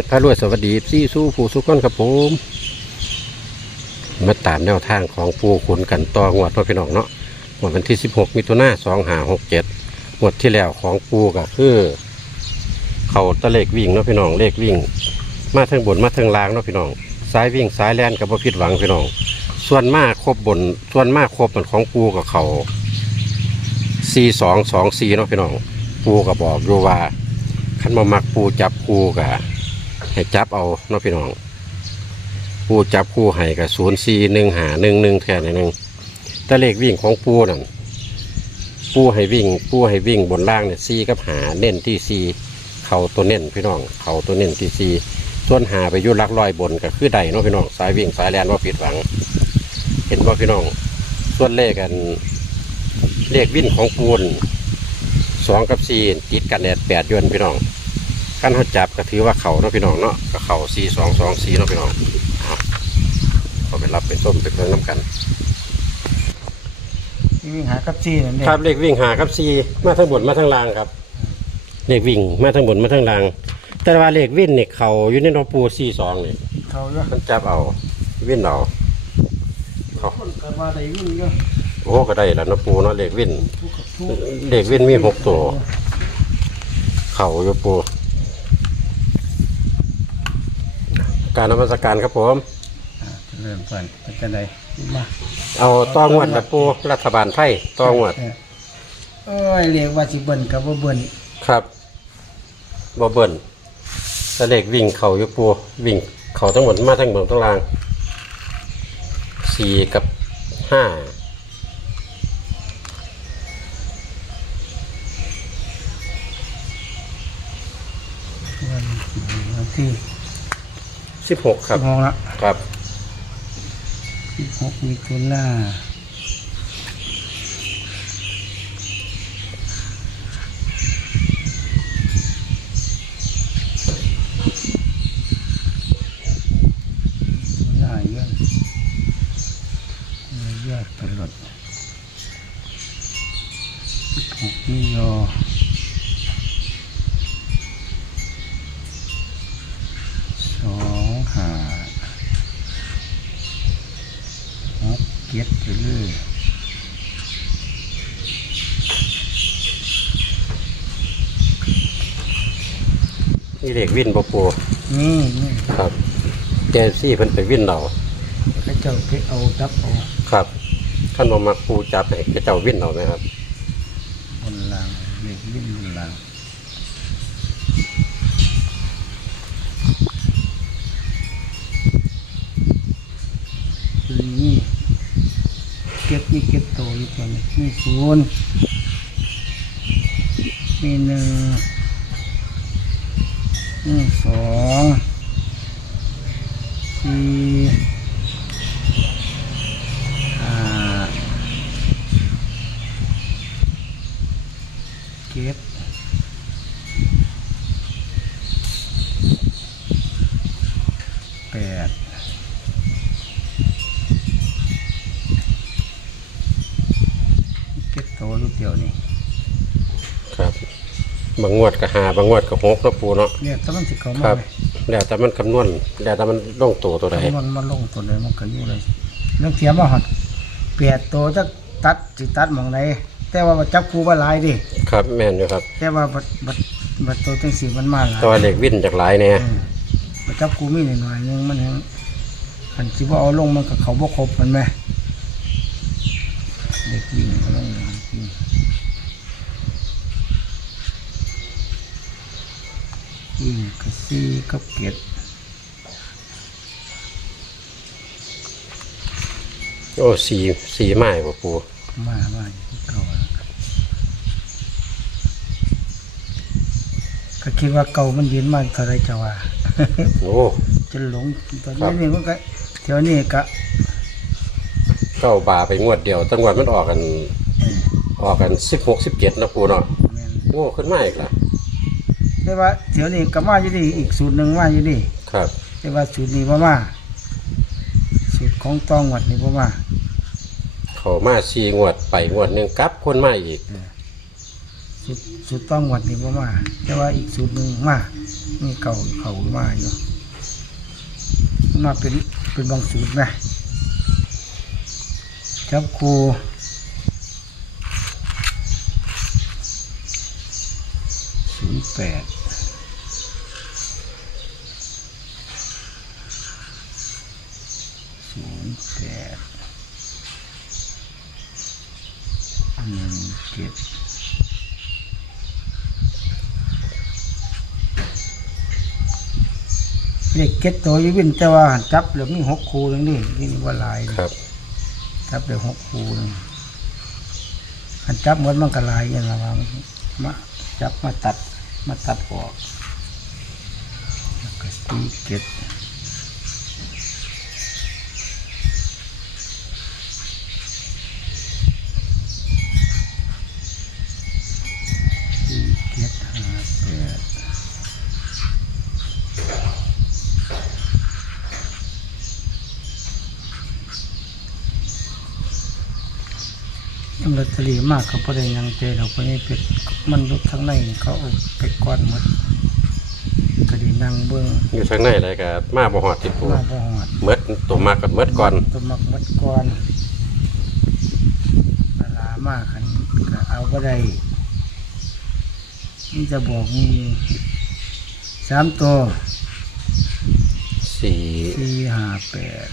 ชรพระรวยสวัสดีซี่สู้ผู้สุขคนครับผมมาตามแนวทางของปูขุนกันต่องวดพ่อพี่น้องเนาะงวดวันที่ 16 มิถุนายน2567งวดที่แล้วของปูก็คือเขาตะเลขวิ่งเนาะพี่น้องเลขวิ่ง มาทางบนมาทางล่างเนาะพี่น้องซ้ายวิ่งซ้ายแล่นกับพ่ผิดหวังพี่น้อง ส่วนมากครบบน ส่วนมากครบมันของปูกับเขาสี่สองสองสี่เนาะพี่น้อง ปูก็บอกอยู่ว่าขันมามักปูจับปูกะ ให้จับเอาเนาะพี่น้องปูจับปูให้กับศูนย์สี่หนึ่งหาหนึ่งหนึ่งแทนหนึ่งแต่เลขวิ่งของปูนั่นปูให้วิ่งปูให้วิ่งบนล่างเนี่ยสี่กับหาเน้นที่สี่เข่าตัวเน้นพี่น้อง เข่าตัวเน้นที่สี่ส่วนหาไปยุ่ลักลอยบนก็คือใดเนาะพี่น้องสายวิ่งสายแลนว่าผิดหวัง เห็นว่าพี่น้อง ส่วนเลขกันเลขวิ่นของปูนสองกับสี่ติดกันแดดแปดยวนพี่น้อง ขั้นเขาจับก็ถือว่าเขาเนาะพี่น้องเนาะก็เขาสี่สองสองสี่เนาะพี่น้องเอาเขาไปรับไปส้มไปเพิ่งน้ำกันนี่วิ่งหากับจีนั่นเองครับเลขวิ่งหาครับสี่มาทั้งบนมาทั้งล่างครับเลขวิ่งมาทั้งบนมาทั้งล่าง แต่ว่าเลขวิ่นเนี่ยเขาอยู่ในนอปูสี่สองนี่เขาเยอะมันจับเอาวิ่นเอาเขาคนเกิดมาได้วิ่งเยอะโอ้ก็ได้แล้วเนาะปูเนาะเลขวิ่นทุกข์กับทุกข์เด็กเว้นมีหกตัว เข่าอยู่ปู การนมัสการครับผมอ่าเริ่มก่อนเป็นจังไดมาเอาต้องวดแบบปูรัฐบาลไทยต้องวดเออเอ้ยเรียกว่าสิเบิ่นกับบ่เบิ่นครับบ่เบิ่นแต่เด็กวิ่งเข่าอยู่ปูวิ่งเข่าทั้งหมดมาทั้งหมดทั้งล่างสี่กับห้าวันวันที่ สิบหกครับ สิบหกละครับ สิบหกมิถุนาหน้าเยอะเยอะตลอดสิบหกมิโยสองห้า หกเจ็ดไปเรื่อยนี่เด็กวิ่นบ่ปูนี่นี่ครับเจซี่เพิ่นไปวิ่นเราพระเจ้าไปเอาดับเอาครับขั้นมามักปูจับให้กระเจ้าวิ่นเราไหมครับบนรางเด็กวิ่งบนรางคือนี่ ที่เก็บโตอยู่ตัวนี้มีศูนย์มีหนึ่งมีสองสี่ห้าเก็บแปดเก็บโตลูกเดียวนี่ ครับ บางงวดก็หาบางงวดก็หกเนาะปูเนาะเนี่ยถ้ามันสิเขาคมารับไหมแล้วแต่มันคำนวณแล้วแต่มันลงตัวตัวใดมันมันลงตัวเลยมันก็อยู่เลยเรื่องเทียมว่าหอดเปียดตัวจะตัดสิตัดหมองไหนแต่ว่าบ่จับครูว่าหลายดิครับ แม่นอยู่ครับ แต่ว่าบัดบัดบัดตัวจังสีมันมาหลายแตัวาเด็กวิ่นจากหลายเนี่ยอืมบัดจับครูมีหน่อยๆนึงมันยังคันสิบ่เอาลงมันก็เขาบ่ครบมันไหมเด็กวิ่งก็ลง วิ่งวิ่งก็ซี่กับเก็ดโอ้สีสีไม้บ่ปูมามาอยู่ที่เก่าแล้วก็คิดว่าเก่ามันยืนมาเท่าไรจะว่า โอ้จะหลงตอนครันี้บ นี่มันก็เที่ยวนี้ก็เก้าบาไปงวดเดียวตั้งวันมันออกกันเออออกกันสิบหกสิบเจ็ดนะปูเนาะแม่นโง่ขึ้นมาอีกละ แต่ว่าเที่ยวนี้ก็มาอยู่ดีอีกสูตรหนึ่งมาอยู่ดีครับ แต่ว่าสูตรนี้บ่มาสูตรของตองวัดนี่บ่มาเขามาสีงวดไปงวดหนึ่งกลับคนมาอีกสุดสุดต้องวัดนี่บ่มา แต่ว่าอีกสูตรหนึ่งมานี่เก่าเขามาอยู่มันมาเป็นเป็นบางสูตรนะจับครู นย์แปดศูนย์แปดหนึ่งเจ็ดเลขเก็ตตัวอยี่วินแต่ว่าหันจับเหลือมีหกคูนึงนี่นี่ว่าหลายครับ จับเหลือหกคูนึงหันจับหมดมันก็หลายอย่างละว่ามาจับมาตัด มาตัดออกแล้วก็ตีเก็บ ลอตเตอรี่มากเขาบ่ได้หยังเจเราไปนี่เป็ดมันลุกทั้งในเขาเอาไปก้อนหมดก็ไดีนั่งเบื้องอยู่ทางในอะไรก็มาบ่ฮอดที่ปูมาบ่หอดเมดตัวมากกับเมดก่อนตัวมักหมดก้อนเวลามากขันก็เอาบ่ได้นี่จะบอกมีสามตัวสี่สี่ห้าแปด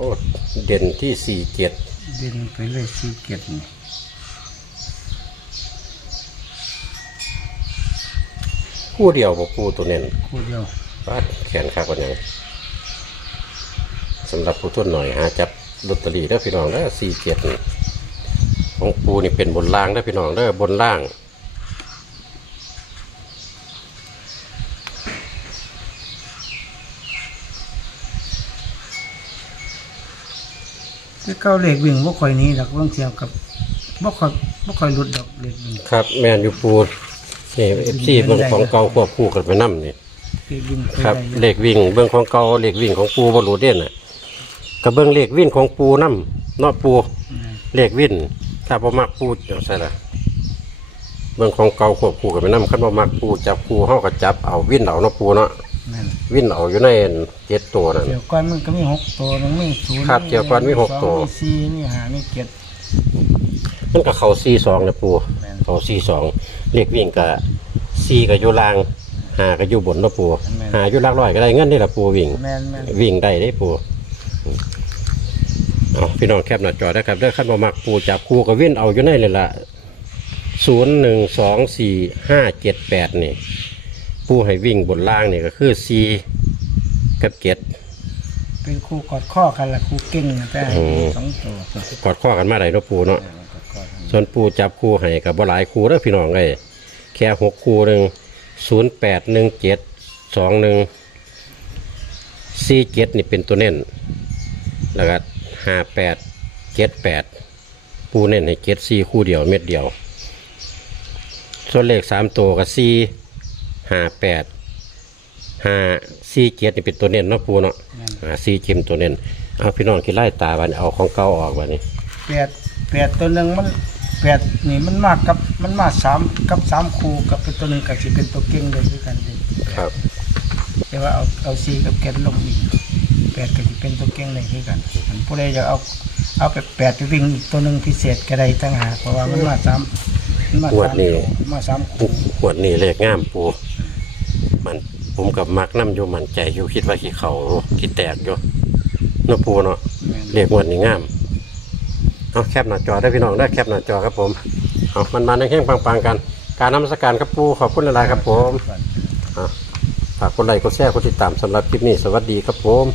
โอ้เด่นที่สี่เจ็ดเดินไปเลยสี่เจ็ดนี่คู่เดียวบ่ปูตัวเน้นคู่เดียวปาดแขนขากันยังสำหรับผู้ทุนหน่อยหาจับลอตเตอรี่เด้อพี่น้องเด้อสี่เจ็ดของปูนี่เป็นบนล่างเด้อพี่น้องเด้อบนล่าง ที่เก้าเหล็กวิ่งบ่ค่อยหนี้ดอกบางเทียกับบ่ค่อยบ่ค่อยหลุดดอกเหล็กวิ่งครับ แมนยูปูนี่เอฟซีเบิ่งของเก่าควบคู่กันไปนํนี่เหล็กวิ่งไปครับได้เลขวิ่งเบื้องของเก่าเลขวิ่งของปูบรูเด่นน่ะกับเบื้องเลขวิ่งของปูน้ำเนาะปูอืมเลขวิ่งถ้าบ่มักปูเอาใช่ละเบื้องของเก่าควบคู่กันไปน้ำคันบ่มักปูจับปูเฮาก็จับเอาวิ่นเอาเนาะปูเนาะ แม่นวิ่นเอาอยู่ในเจ็ดตัวนั่น เกี่ยวก้อนมันก็มีหกตัวหนึงมีศูนย์ครับเกี่ยวก้อนมีหกตัวสองมีสี่มีห้ามีเจ็ดมันก็เข้าสี่สองนะปูแม่นเข้าสี่สองเลขวิ่งก็สี่ก็อยู่ล่างหาก็อยู่บนเนาะปูแม่นหาอยู่หลักร้อยก็ได้เงินนี่ละปูวิ่ง แม่นแม่นวิ่งได้ได้ปูเอาพี่น้องแคบหน้าจอได้ครับได้ขั้นมามักปูจับคู่กับวิ่นเอาอยู่ในเลยละศูนย์หนึ่งสองสี่ห้าเจ็ดแปดนี่ ปูให้วิ่งบนล่างนี่ก็คือสี่กับเจ็ดเป็นคู่กอดข้อกันละคู่เก่งนะแต่โอ้สองตัวกอดข้อกันมาได้เนาะปูเนาะ กอดข้อกันส่วนปูจับคู่ให้กับบ่หลายคู่เด้อพี่น้องเลยแค่หกคู่หนึ่งศูนย์แปดหนึ่งเจ็ดสองหนึ่งสี่เจ็ดนี่เป็นตัวเน้นแล้วก็ห้าแปดเจ็ดแปดปูเน้นให้เจ็ดสี่คู่เดียวเม็ดเดียว ส่วนเลขสามตัวก็สี่ ห้าแปดห้าสี่เจ็ดนี่เป็นตัวเน้นเนาะปูเนาะแม่นอ่าสี่จิมตัวเน้นเอาพี่น้องคิดไล่ตาบัดนเอาของเก่าออกบัดนี้แปดแปดตัวหนึ่งมันแปดนี่มันมากกับมันมาสามกับสามคู่กับเป็นตัวหนึ่งกับสิเป็นตัวเก่งเลยด้วยกันเลยครับแต่ว่าเอาเอาซีกับแกนลงวิ่งแปดก็สิเป็นตัวเก่งเลยด้วยกันมันผู้ใดจะเอาเอาไปแปดไปวิ่งอีกตัวหนึ่งพิเศษก็ได้ตั้งหากเพราะว่ามันมาสามมันมาสามตัวมาสามคู่ขวดนี่เลขงามปูมัน ผมกับมักน้ำอยู่มันใจอยู่คิดว่าขี้เขาคิดแตกอยู่เนาะปูเนาะแม่นเลขงวดนี่งามเอาแคปหน้าจอได้พี่น้องได้แคปหน้าจอครับผมเอามันมาในแข้งปังๆกัน การนมัสการครับปูขอบคุณหลายๆครับผมครับอะฝากกดไลค์กดแชร์กดติดตามสำหรับคลิปนี้สวัสดีครับผม